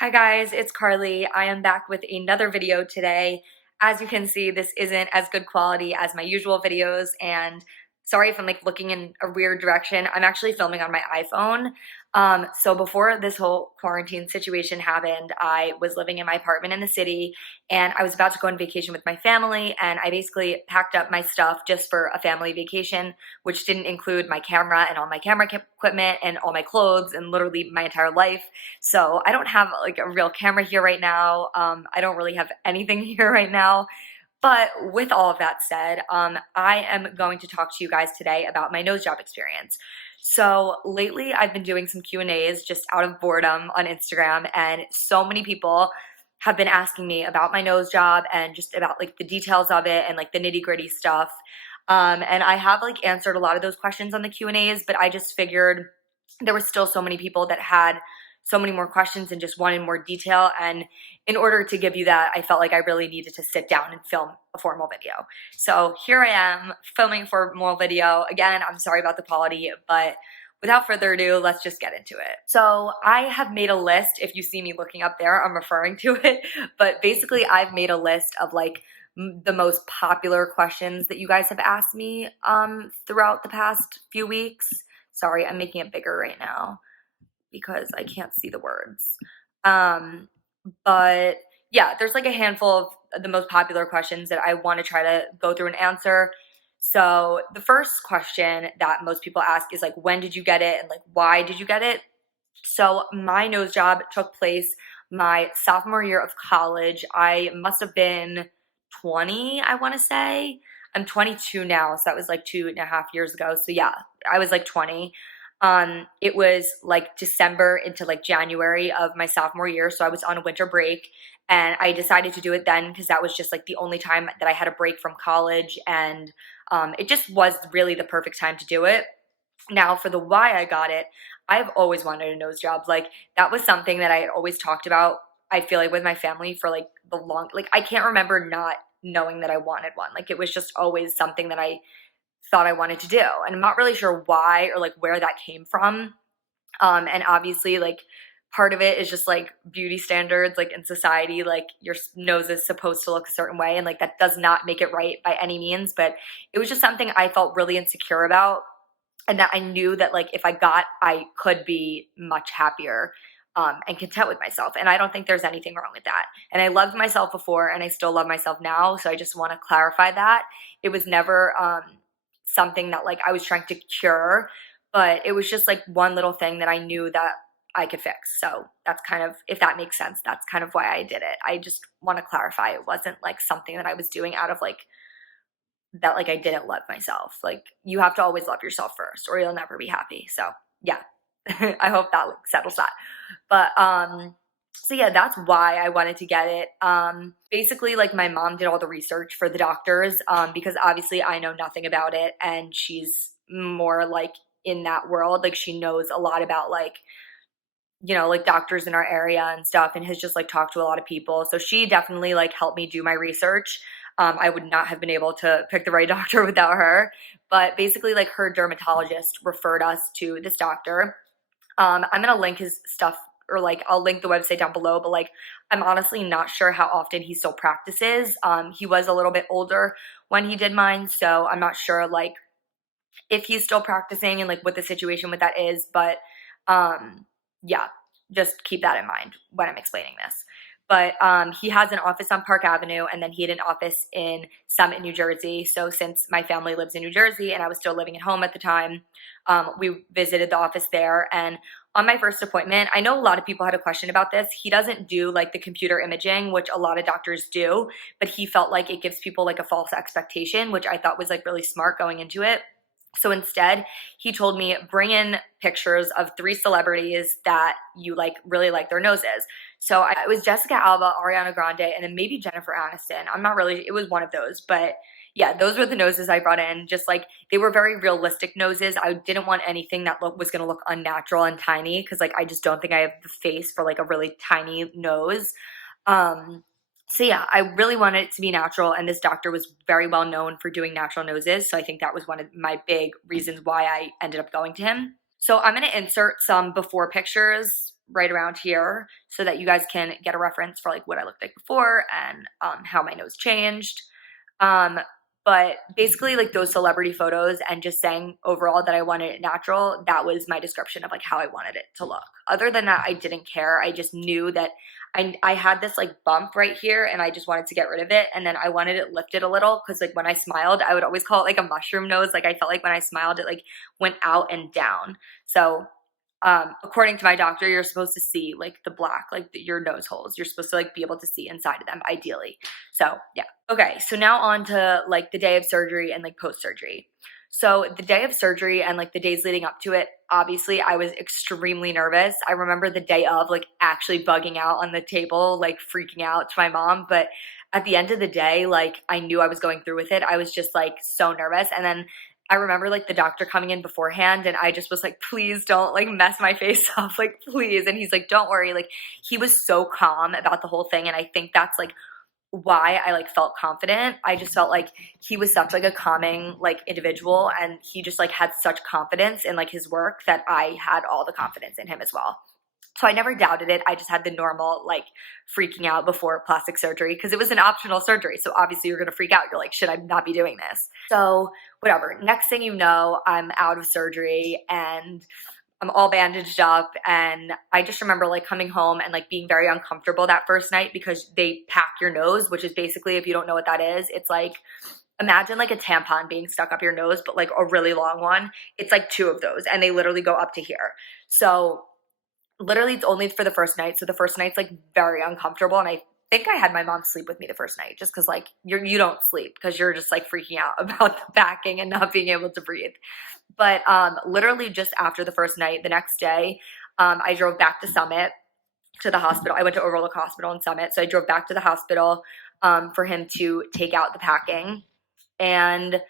Hi guys, it's Carly. I am back with another video today. As you can see, this isn't as good quality as my usual videos, and sorry if I'm like looking in a weird direction. I'm actually filming on my iPhone. So before this whole quarantine situation happened, I was living in my apartment in the city and I was about to go on vacation with my family, and I basically packed up my stuff just for a family vacation, which didn't include my camera and all my camera equipment and all my clothes and literally my entire life. So I don't have like a real camera here right now. I don't really have anything here right now. But with all of that said, I am going to talk to you guys today about my nose job experience. So lately I've been doing some Q&As just out of boredom on Instagram, and so many people have been asking me about my nose job and just about like the details of it and like the nitty-gritty stuff. And I have like answered a lot of those questions on the Q&As, but I just figured there were still so many people that had so many more questions and just wanted more detail. And in order to give you that, I felt like I really needed to sit down and film a formal video. So here I am filming a formal video. Again, I'm sorry about the quality, but without further ado, let's just get into it. So I have made a list. If you see me looking up there, I'm referring to it. But basically, I've made a list of like the most popular questions that you guys have asked me throughout the past few weeks. Sorry, I'm making it bigger right now because I can't see the words. But yeah, there's like a handful of the most popular questions that I want to try to go through and answer. So the first question that most people ask is like, when did you get it? And like, why did you get it? So my nose job took place my sophomore year of college. I must have been 20, I want to say. I'm 22 now, so that was like 2.5 years ago. So yeah, I was like 20. It was like December into like January of my sophomore year, so I was on a winter break, and I decided to do it then because that was just like the only time that I had a break from college, and it just was really the perfect time to do it. Now, for the why I got it, I've always wanted a nose job. Like that was something that I had always talked about. I feel like with my family for like like I can't remember not knowing that I wanted one. Like it was just always something that I thought I wanted to do. And I'm not really sure why or like where that came from. And obviously, like part of it is just like beauty standards, like in society, like your nose is supposed to look a certain way. And like that does not make it right by any means. But it was just something I felt really insecure about. And that I knew that like if I got, I could be much happier and content with myself. And I don't think there's anything wrong with that. And I loved myself before and I still love myself now. So I just want to clarify that. It was never something that like I was trying to cure, but it was just like one little thing that I knew that I could fix. So that's kind of, if that makes sense, that's kind of why I did it. I just want to clarify it wasn't like something that I was doing out of like that, like I didn't love myself. Like you have to always love yourself first or you'll never be happy. So yeah, I hope that like settles that. But so yeah, that's why I wanted to get it. Basically, like my mom did all the research for the doctors because obviously I know nothing about it, and she's more like in that world. Like she knows a lot about like, you know, like doctors in our area and stuff, and has just like talked to a lot of people. So she definitely like helped me do my research. I would not have been able to pick the right doctor without her. But basically, like her dermatologist referred us to this doctor. I'm gonna link his stuff, or like I'll link the website down below, but like I'm honestly not sure how often he still practices. He was a little bit older when he did mine, so I'm not sure like if he's still practicing and like what the situation with that is. But yeah, just keep that in mind when I'm explaining this. But he has an office on Park Avenue, and then he had an office in Summit, New Jersey. So since my family lives in New Jersey and I was still living at home at the time, we visited the office there. And on my first appointment, I know a lot of people had a question about this. He doesn't do like the computer imaging, which a lot of doctors do, but he felt like it gives people like a false expectation, which I thought was like really smart going into it. So instead, he told me bring in pictures of 3 celebrities that you like really like their noses. So it was Jessica Alba, Ariana Grande, and then maybe Jennifer Aniston. I'm not really, it was one of those, but yeah, those were the noses I brought in. Just like they were very realistic noses. I didn't want anything that was going to look unnatural and tiny because like I just don't think I have the face for like a really tiny nose. So yeah, I really wanted it to be natural, and this doctor was very well known for doing natural noses, so I think that was one of my big reasons why I ended up going to him. So I'm going to insert some before pictures right around here so that you guys can get a reference for like what I looked like before and how my nose changed. But basically like those celebrity photos and just saying overall that I wanted it natural, that was my description of like how I wanted it to look. Other than that, I didn't care. I just knew that I had this like bump right here and I just wanted to get rid of it. And then I wanted it lifted a little because like when I smiled, I would always call it like a mushroom nose. Like I felt like when I smiled, it like went out and down. So according to my doctor, you're supposed to see like the black, like your nose holes. You're supposed to like be able to see inside of them ideally. So yeah. Okay. So now on to like the day of surgery and like post-surgery. So the day of surgery and like the days leading up to it, obviously I was extremely nervous. I remember the day of like actually bugging out on the table, like freaking out to my mom. But at the end of the day, like I knew I was going through with it. I was just like so nervous. And then I remember like the doctor coming in beforehand and I just was like, please don't like mess my face up, like please. And he's like, don't worry. Like he was so calm about the whole thing. And I think that's like why I like felt confident. I just felt like he was such like a calming like individual and he just like had such confidence in like his work that I had all the confidence in him as well. So I never doubted it. I just had the normal like freaking out before plastic surgery because it was an optional surgery. So obviously you're going to freak out. You're like, should I not be doing this? So whatever. Next thing you know, I'm out of surgery and I'm all bandaged up. And I just remember like coming home and like being very uncomfortable that first night because they pack your nose, which is basically, if you don't know what that is, it's like, imagine like a tampon being stuck up your nose, but like a really long one. It's like 2 of those and they literally go up to here. So literally it's only for the first night. So the first night's like very uncomfortable. And I think I had my mom sleep with me the first night just because like you don't sleep because you're just like freaking out about the packing and not being able to breathe. But literally just after the first night, the next day, I drove back to Summit to the hospital. I went to Overlook Hospital in Summit. So I drove back to the hospital for him to take out the packing. And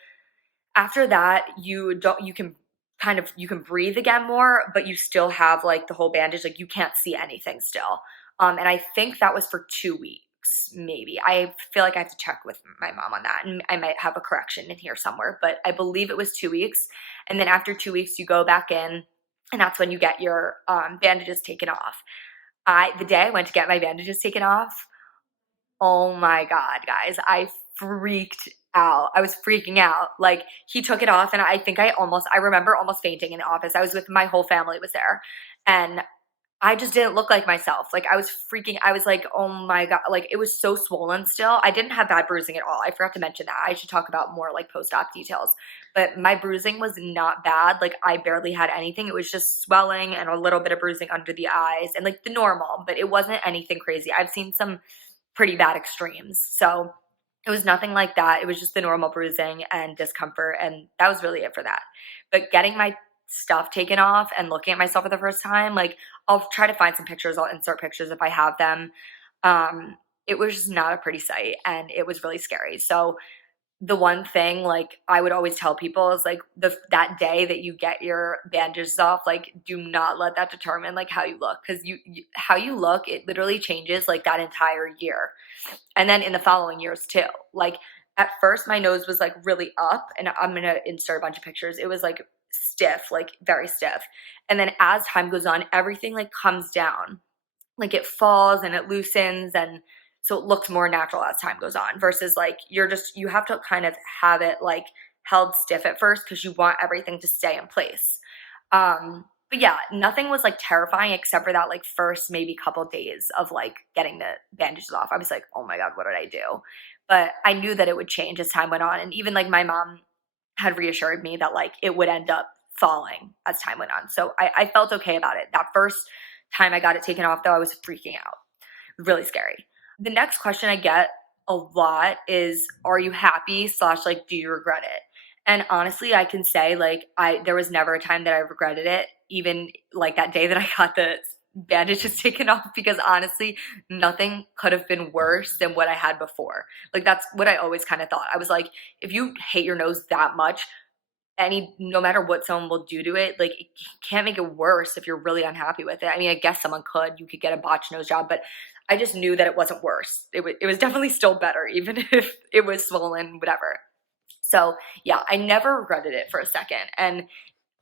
after that, you can breathe again more, but you still have like the whole bandage, like you can't see anything still. And I think that was for 2 weeks, maybe. I feel like I have to check with my mom on that, and I might have a correction in here somewhere, but I believe it was 2 weeks. And then after 2 weeks, you go back in, and that's when you get your bandages taken off. The day I went to get my bandages taken off, oh my God, guys, I freaked out. I was freaking out. Like he took it off and I remember almost fainting in the office. I was with my whole family was there and I just didn't look like myself. Like I was freaking, I was like, oh my God, like it was so swollen still. I didn't have bad bruising at all. I forgot to mention that. I should talk about more like post-op details, but my bruising was not bad. Like I barely had anything. It was just swelling and a little bit of bruising under the eyes and like the normal, but it wasn't anything crazy. I've seen some pretty bad extremes. So it was nothing like that. It was just the normal bruising and discomfort, and that was really it for that. But getting my stuff taken off and looking at myself for the first time, like I'll try to find some pictures. I'll insert pictures if I have them. It was just not a pretty sight, and it was really scary. So the one thing like I would always tell people is like that day that you get your bandages off, like do not let that determine like how you look, because how you look, it literally changes like that entire year, and then in the following years too. Like at first my nose was like really up, and I'm gonna insert a bunch of pictures. It was like stiff, like very stiff, and then as time goes on, everything like comes down, like it falls and it loosens, and so it looks more natural as time goes on versus like you have to kind of have it like held stiff at first because you want everything to stay in place. But yeah, nothing was like terrifying except for that like first maybe couple days of like getting the bandages off. I was like, oh my God, what did I do? But I knew that it would change as time went on. And even like my mom had reassured me that like it would end up falling as time went on. So I felt okay about it. That first time I got it taken off though, I was freaking out. Really scary. The next question I get a lot is, are you happy / like, do you regret it? And honestly, I can say like, there was never a time that I regretted it, even like that day that I got the bandages taken off, because honestly, nothing could have been worse than what I had before. Like that's what I always kind of thought. I was like, if you hate your nose that much, no matter what someone will do to it, like it can't make it worse if you're really unhappy with it. I mean, I guess someone you could get a botched nose job, but I just knew that it wasn't worse. It was definitely still better, even if it was swollen, whatever. So yeah, I never regretted it for a second. And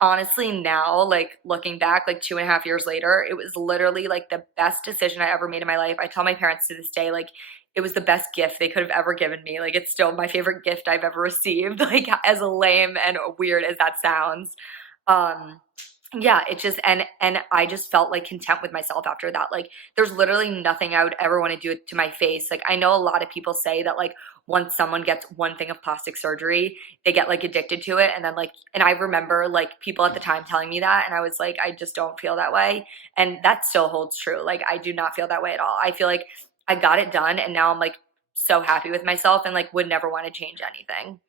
honestly now, like looking back, like 2.5 years later, it was literally like the best decision I ever made in my life. I tell my parents to this day, like it was the best gift they could have ever given me. Like it's still my favorite gift I've ever received, like as lame and weird as that sounds. Um, yeah, it just and I just felt like content with myself after that. Like there's literally nothing I would ever want to do to my face. Like I know a lot of people say that like once someone gets one thing of plastic surgery, they get like addicted to it, and then like and I remember like people at the time telling me that and I was like I just don't feel that way. And that still holds true. Like I do not feel that way at all. I feel like I got it done and now I'm like so happy with myself and like would never want to change anything.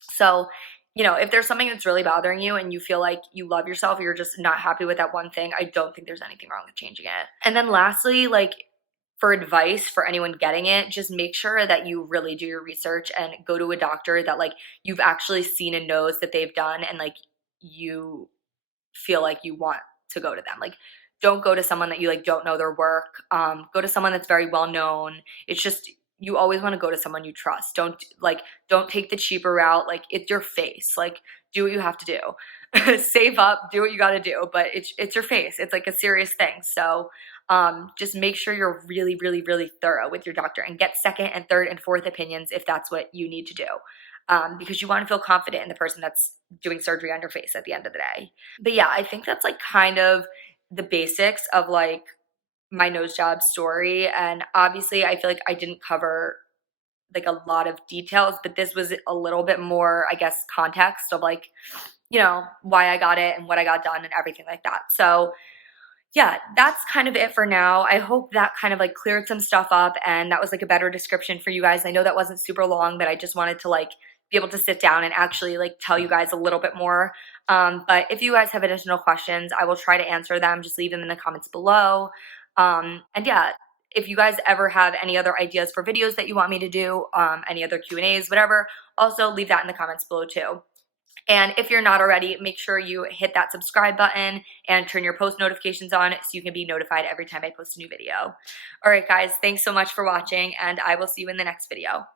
So, if there's something that's really bothering you and you feel like you love yourself, or you're just not happy with that one thing, I don't think there's anything wrong with changing it. And then lastly, like for advice for anyone getting it, just make sure that you really do your research and go to a doctor that like you've actually seen and knows that they've done and like you feel like you want to go to them. Like don't go to someone that you like don't know their work. Go to someone that's very well known. It's just you always want to go to someone you trust. Don't take the cheaper route. Like it's your face. Like do what you have to do. Save up, do what you got to do, but it's your face. It's like a serious thing. So just make sure you're really, really, really thorough with your doctor and get second and third and fourth opinions if that's what you need to do. Because you want to feel confident in the person that's doing surgery on your face at the end of the day. But yeah, I think that's like kind of the basics of like my nose job story. And obviously, I feel like I didn't cover like a lot of details, but this was a little bit more, I guess, context of like, why I got it and what I got done and everything like that. So yeah, that's kind of it for now. I hope that kind of like cleared some stuff up and that was like a better description for you guys. I know that wasn't super long, but I just wanted to like be able to sit down and actually like tell you guys a little bit more. But if you guys have additional questions, I will try to answer them. Just leave them in the comments below. And yeah, if you guys ever have any other ideas for videos that you want me to do, any other Q&As, whatever, also leave that in the comments below too. And if you're not already, make sure you hit that subscribe button and turn your post notifications on so you can be notified every time I post a new video. All right, guys, thanks so much for watching, and I will see you in the next video.